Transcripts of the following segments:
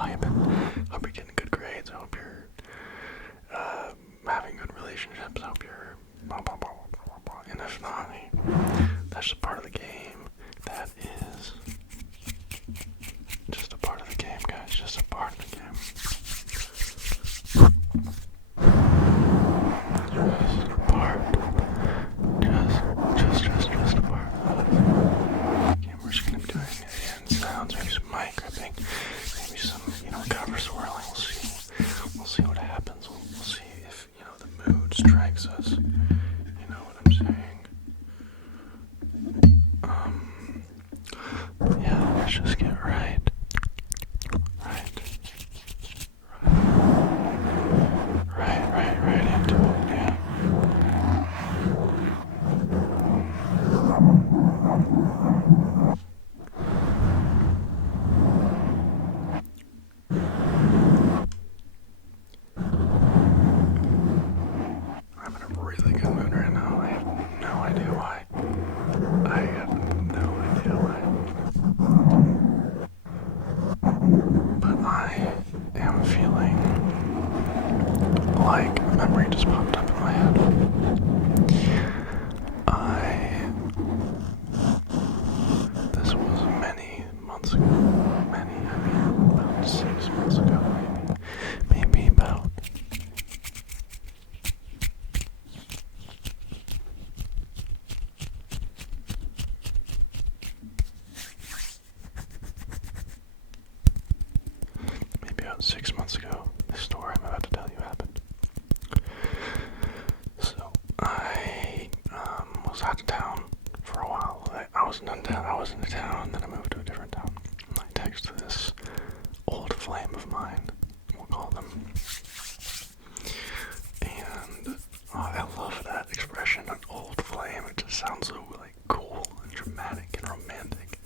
vibing. Hope you're getting good grades. I hope you're having good relationships. I hope you're blah, blah, blah, blah, blah, blah. And if not, hey, that's just part of the game. That is just a part of the game, guys. Just a part of the game. Just a part. Just a part of it. Okay, we're just gonna be doing hand sounds, maybe some mic gripping, maybe some, cover swirling. We'll see what happens. We'll see if, the mood strikes us. You know what I'm saying? Yeah, let's just get right. Right into it, yeah. I'm in a really good mood right now. I have no idea why. But I am feeling like a memory just popped up in my head. This was many months ago. About 6 months ago, maybe about. Maybe about 6 months ago, the story I'm about to tell you happened. So, I was out of town for a while. I was in a town, then I moved to a different town. I texted this old flame of mine, we'll call them. And I love that expression, an old flame. It just sounds so cool and dramatic and romantic,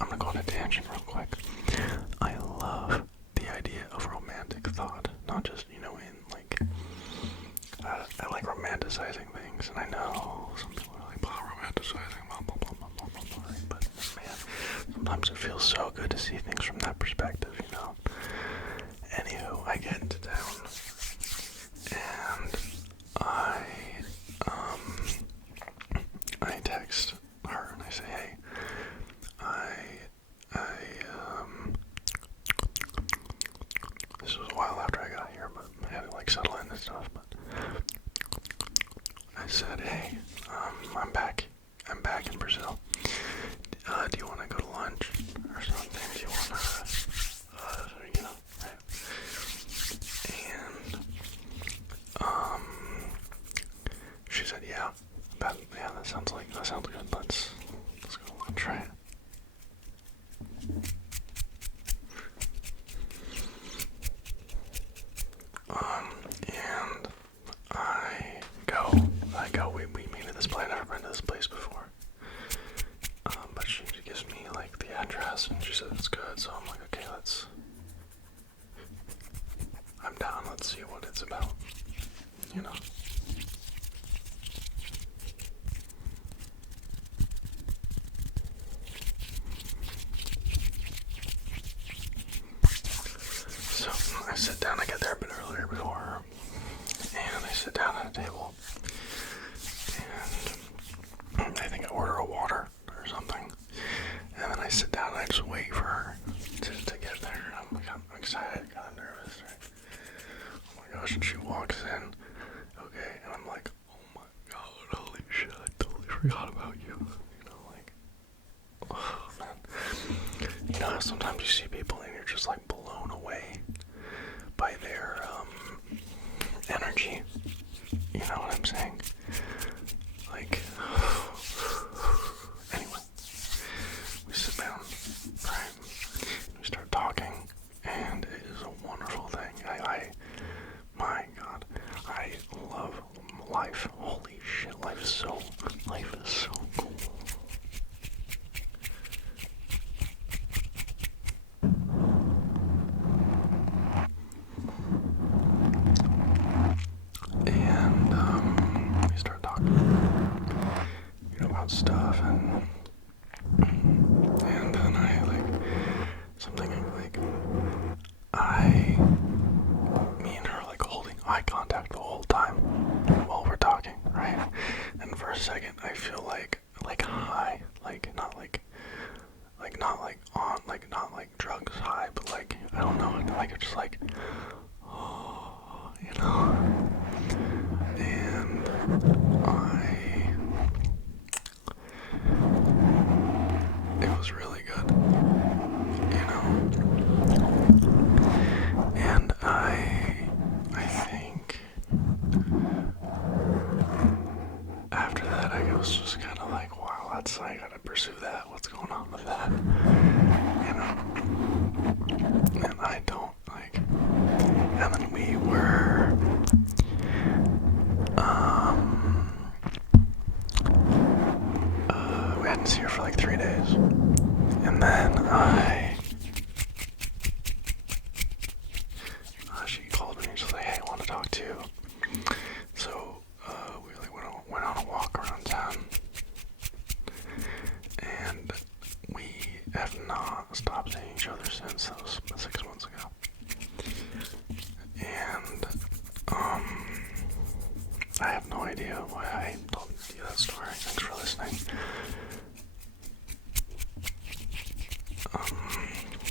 I'm gonna go on a tangent real quick. I love the idea of romantic thought, not just, I like romanticizing things, and I know some people are like, romanticizing, blah, blah, blah, blah, blah, blah, blah, but man, sometimes it feels so good to see things from that perspective, Anywho, I get into town, and I text her, and I say, hey, this was a while after I got here, but I had to settle in and stuff, but I said, hey, I'm back in Brazil. Do you want to go to lunch or something? Do you want to, right? And, she said, yeah, that sounds good. Let's go and try it. And I go, we meet at this place. I've never been to this place bore. But she gives me the address and she said it's good, so I'm like, okay, I'm down, let's see what it's about, So I sit down, I get there a bit earlier before her, and I sit down at a table, and I think I order a water or something, and then I sit down and I just wait for her to get there. I'm excited, kind of nervous, right? Oh my gosh, and she walks in, okay, and I'm like, oh my god, holy shit, I totally forgot about you, oh man. Sometimes you see people and you're just blown away by their energy, you know what I'm saying? Anyway, we sit down, right, we start talking, and it is a wonderful thing. My god, I love life. Holy shit, life is so cool. eye contact the whole time while we're talking, right? And for a second, I feel like high, like not like on, like not like drugs high, but like I don't know, like it's just like, oh, you know. And it was really good, you know. And I think after that, I was just kind of like, wow, I gotta pursue that. What's going on with that? You know? And I don't, like, and then we were, we hadn't seen her for like 3 days. And then she called me and she's like, hey, I want to talk to you. So, we like went on a walk around town. And we have not stopped seeing each other since. That was 6 months ago. And, I have no idea why I told you that story. Thanks for listening.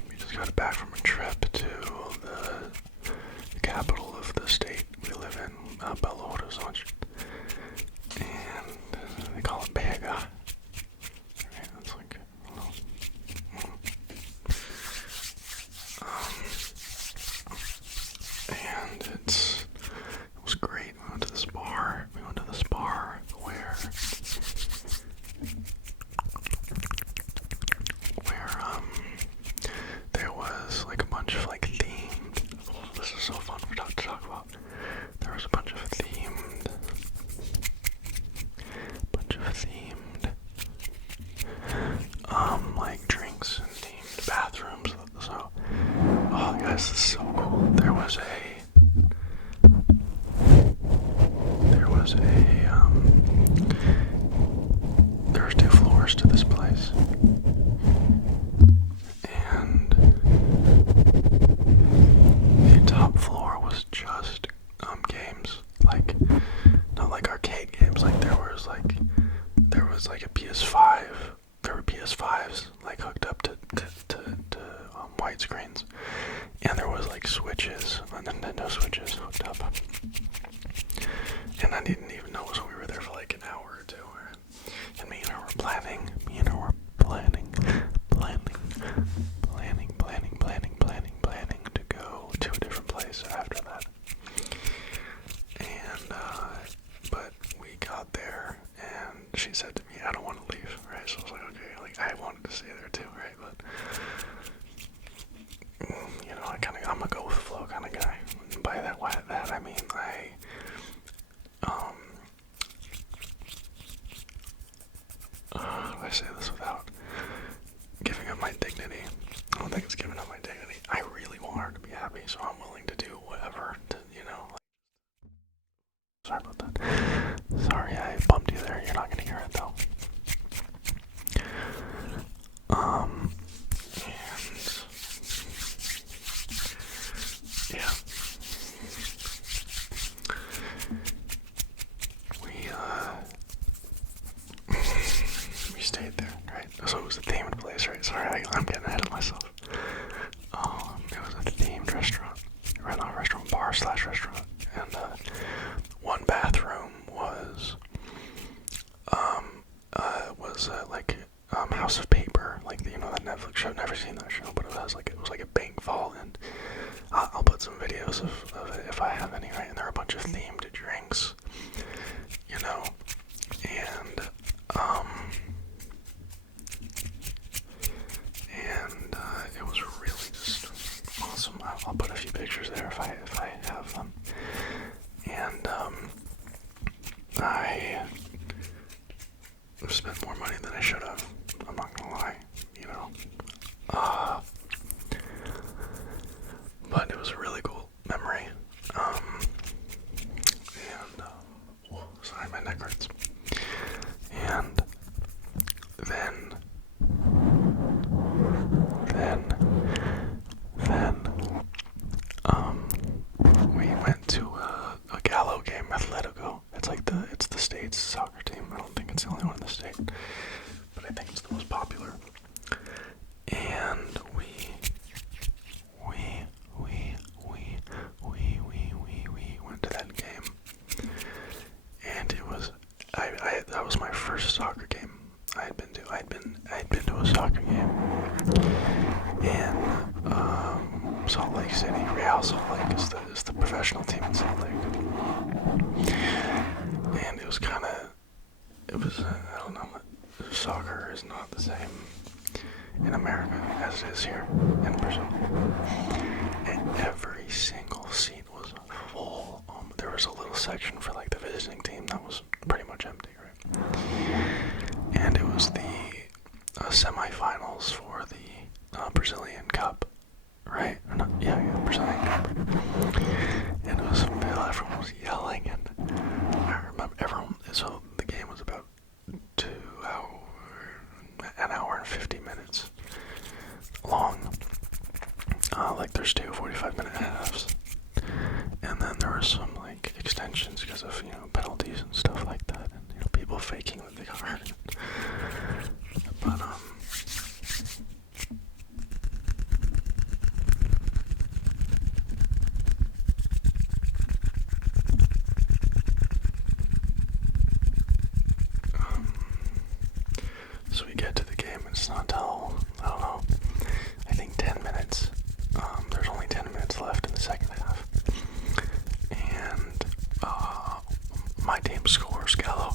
We just got back from a trip to the capital of the state we live in, Belo Horizonte. And they call it BH. Right, that's like, I don't know. And it was great. We went to this bar where there was like a bunch of like themed, this is so fun to talk about. There was a bunch of themed like drinks and themed bathrooms. So, oh guys, this is so cool. There was two floors to this place. And the top floor was just games, like not like arcade games. Like there was like a PS5. There were PS5s like hooked up to white screens, and there was like Switches, Nintendo Switches hooked up. And I didn't even know, so we were there for like an hour or two. And me and her were planning to go to a different place after that. And, but we got there, and she said to me, I don't want to leave, right? So I was like, okay, like, I wanted to stay there too, right? But, you know, I'm a go with the flow kind of guy. And by that, I mean, how do I say this without giving up my dignity? I don't think it's giving up my dignity. I really want her to be happy, so I'm willing to do whatever to, you know. Sorry about that. Sorry, I bumped you there. You're not gonna hear it though. And yeah. We stayed there, right? So it was a themed place, right? Sorry, I'm getting ahead of myself. It was a themed restaurant. Not a restaurant, bar/restaurant. And one bathroom was like House of Paper, like you know that Netflix show. Never seen that show, but it was like a bank vault, and I'll put some videos of it if I have any, right? And there are a bunch of themed drinks, you know, and it was really just awesome. I'll put a few pictures there if I have them. And I spent more money than I should have. I'm not gonna lie, you know. But it was a really cool memory. Sorry, my neck hurts. been to a soccer game in Salt Lake City. Real Salt Lake is the professional team in Salt Lake. And it was I don't know, soccer is not the same in America as it is here in Brazil. And every single seat was full. There was a little section for like the visiting team that was pretty much empty, right? And it was the semifinals for the Brazilian Cup, right? Or not, yeah, Brazilian Cup. And it was, everyone was yelling, and I remember so the game was about an hour and 50 minutes long. Like there's 2 45-minute halves. And then there were some like extensions because of, penalties and stuff like that, and people faking that they got hurt. But so we get to the game, and it's not till, I don't know, I think 10 minutes. There's only 10 minutes left in the second half. And my team scores, Gallo.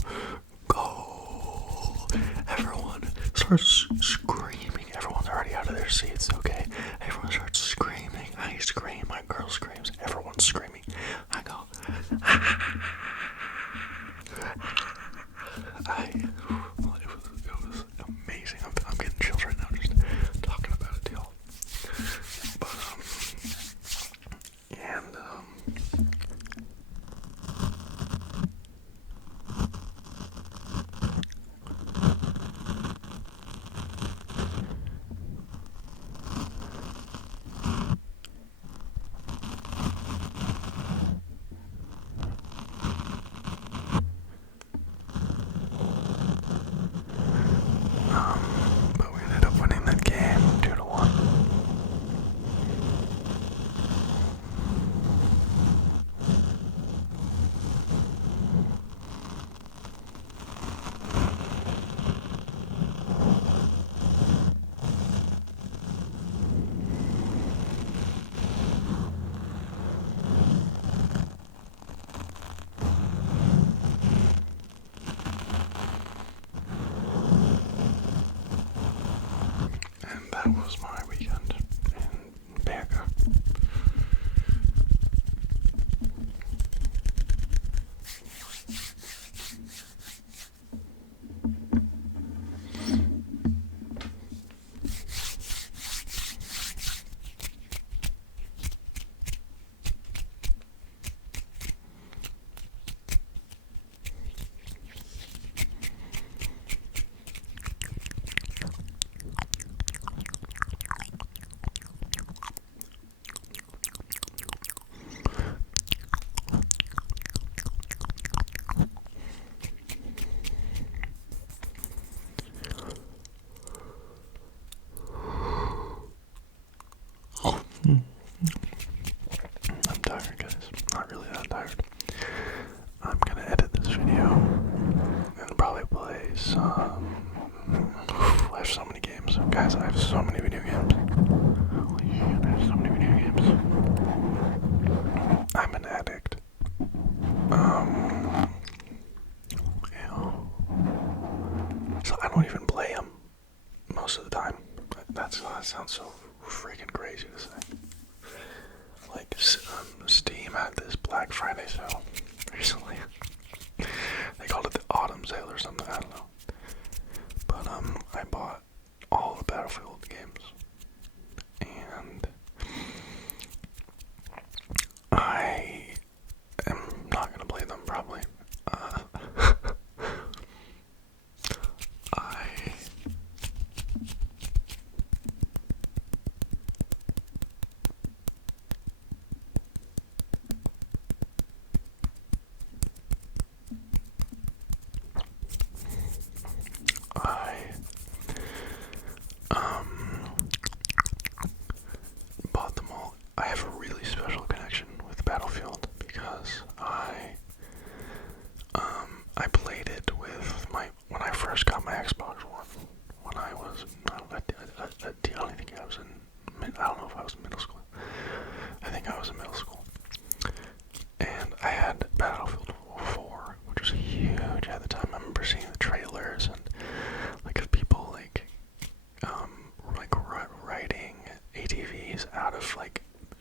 Goal! Everyone starts screaming. Everyone's already out of their seats, okay? Everyone starts screaming. I scream. My girl screams. Everyone's screaming. I go, it was amazing. I'm getting chills right now just talking about it, y'all. But, but we ended up winning that game 2-1. And that was my weekend in Berga. I'm tired, guys. Not really that tired. I'm gonna edit this video and probably play some. I have so many games. Guys, I have so many video games. Holy shit, I have so many video games. I'm an addict. So I don't even play them most of the time. That sounds so freaking crazy to say. Like, Steam had this Black Friday sale recently. They called it the Autumn Sale or something, I don't know. But, I bought all the Battlefield games. And I am not gonna play them, probably. Bought them all. I have a really special connection with Battlefield because I played it with when I first got my Xbox One when I was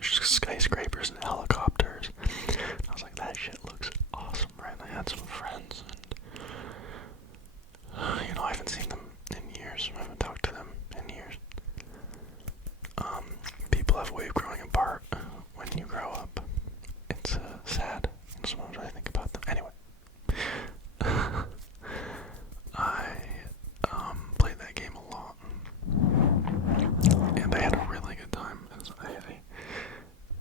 skyscrapers and helicopters. I was like, that shit looks awesome, right? And I had some friends, and I haven't seen them in years. I haven't talked to them in years. People have a way of growing apart when you grow up. It's sad. Sometimes I think about them. Anyway, I played that game a lot, and I had a really good time.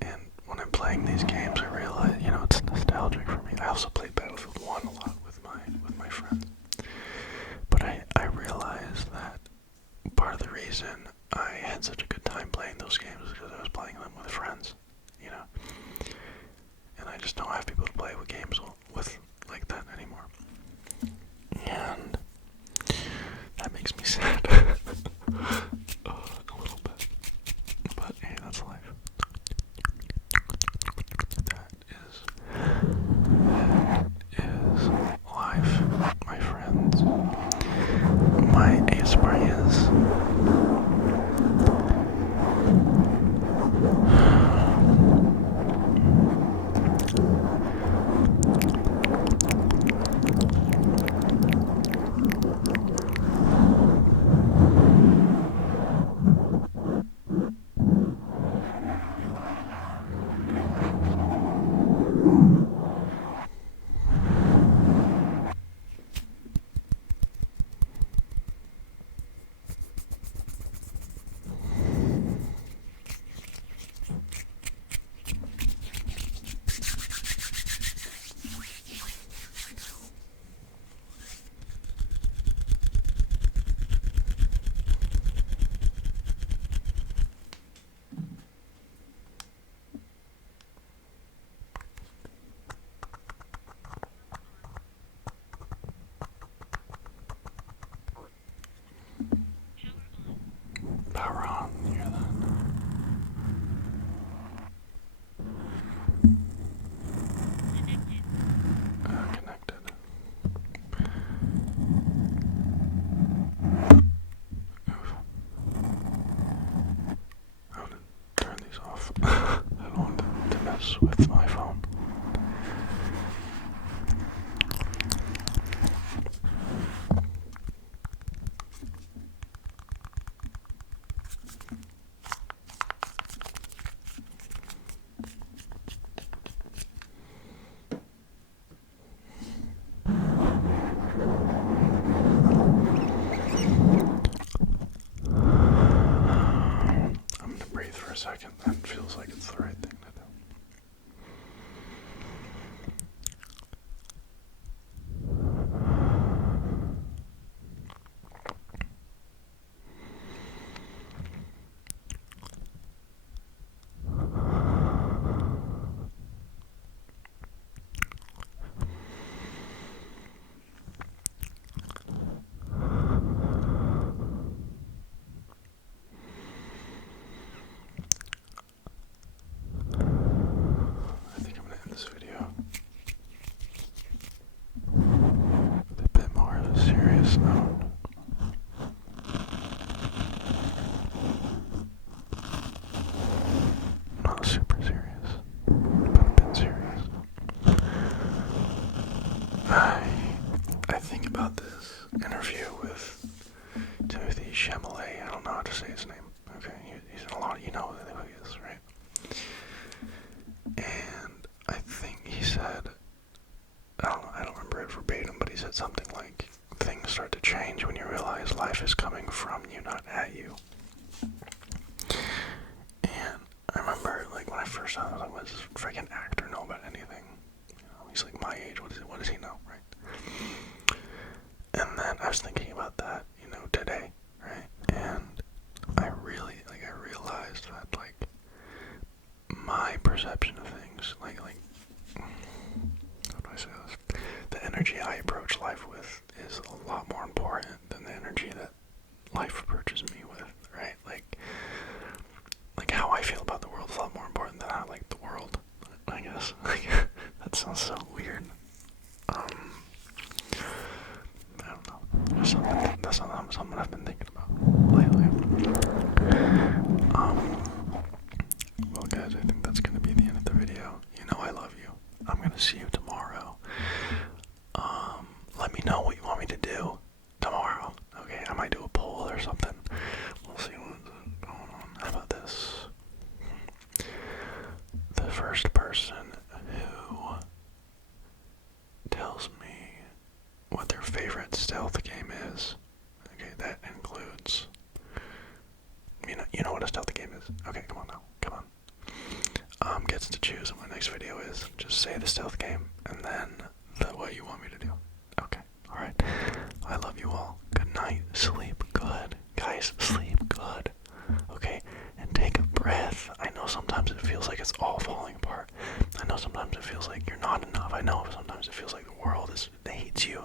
And when I'm playing these games, I realize, it's nostalgic for me. I also played Battlefield 1 a lot with my friends. But I realized that part of the reason I had such a good time playing those games is because I was playing them with friends, And I just don't have people to play with games with like that anymore. And that makes me sad. A little bit. But hey, that's life. That is life, my friends. My ASMR is power on. You hear that? Connected. Oof. I'm gonna turn these off. I don't want to mess with my phone. I'm gonna breathe for a second. That feels like it's the right thing to do. I think I'm gonna end this video with a bit more of a serious note. Not super serious, but a bit serious. I think about this interview with Timothy Chalamet. I don't know how to say his name. Okay, he's in a lot. You know who he is, right? And I think he said, I don't remember it verbatim, but he said something like, things start to change when you realize life is coming from you, not at you. And I remember, like, when I first saw it, I was like, what does this freaking actor know about anything? He's like my age, what does he know, right? And then I was thinking about that, today, right? And I realized that, like, my perception of things, like, how do I say this? The energy I approach life with is a lot more important than the energy that life approaches me with, right? Like how I feel about the world is a lot more important than how I like the world, I guess. Like, that sounds so weird. I don't know. That's something I've been thinking about lately. Well, guys, I think is. Okay, come on now. Come on. Gets to choose what my next video is. Just say the stealth game and then what you want me to do. Okay, alright. I love you all. Good night. Sleep good. Guys, sleep good. Okay? And take a breath. I know sometimes it feels like it's all falling apart. I know sometimes it feels like you're not enough. I know sometimes it feels like the world hates you.